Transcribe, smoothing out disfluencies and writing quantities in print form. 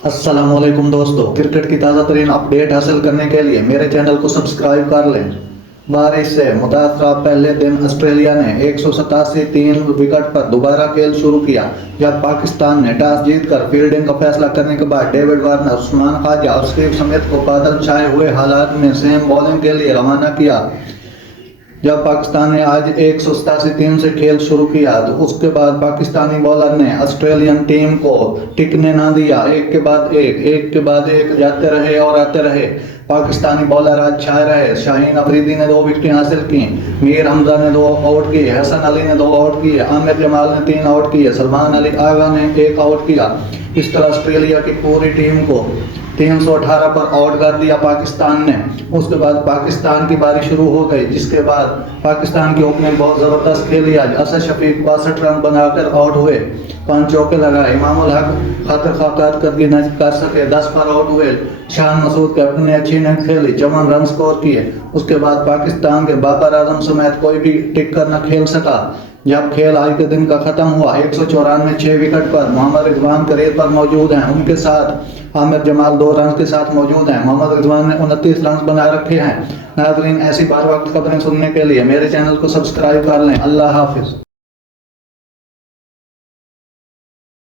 अस्सलामुअलैकुम दोस्तों, क्रिकेट की ताज़ा तरीन अपडेट हासिल करने के लिए मेरे चैनल को सब्सक्राइब कर लें। बारिश से मुतासरा पहले दिन ऑस्ट्रेलिया ने 187 3 विकेट पर दोबारा खेल शुरू किया। जब पाकिस्तान ने टॉस जीतकर फील्डिंग का फैसला करने के बाद डेविड वार्नर, उस्मान ख्वाजा और स्टीव स्मिथ को बादल छाए हुए हालात में सेम बॉलिंग के लिए रवाना किया। जब पाकिस्तान ने आज 187 से खेल शुरू किया तो उसके बाद पाकिस्तानी बॉलर ने ऑस्ट्रेलियन टीम को टिकने ना दिया। एक के बाद एक जाते रहे और आते रहे। पाकिस्तानी बॉलर आज छाए रहे। शाहीन अफरीदी ने 2 विकेटें हासिल की, मीर हमजा ने 2 आउट किए, हसन अली ने 2 आउट किए, आमिर जमाल ने 3 आउट किए, सलमान अली आगा ने 1 आउट किया। इस तरह ऑस्ट्रेलिया की पूरी टीम को 318 पर आउट कर दिया पाकिस्तान ने। उसके बाद पाकिस्तान की बारी शुरू हो गई, जिसके बाद पाकिस्तान की ओपनिंग बहुत ज़बरदस्त खेली। आज असद शफीक 62 रन बनाकर आउट हुए, 5 चौके लगाए। इमामुल हक खतर खाकार करके न कर सके, 10 पर आउट हुए। शान मसूद कैप्टन ने अच्छी इनिंग खेली, 54 रन स्कोर किए। उसके बाद पाकिस्तान के बाबर आजम समेत कोई भी टिक कर न खेल सका। जब खेल आज के दिन का खत्म हुआ, 194 6 विकेट पर मोहम्मद रिजवान करीब पर मौजूद हैं। उनके साथ आमिर जमाल 2 रन के साथ मौजूद हैं। मोहम्मद रिजवान ने 29 रन बना रखे हैं। नाज़रीन, ऐसी बार वक्त खबरें सुनने के लिए मेरे चैनल को सब्सक्राइब कर लें। अल्लाह हाफिज़।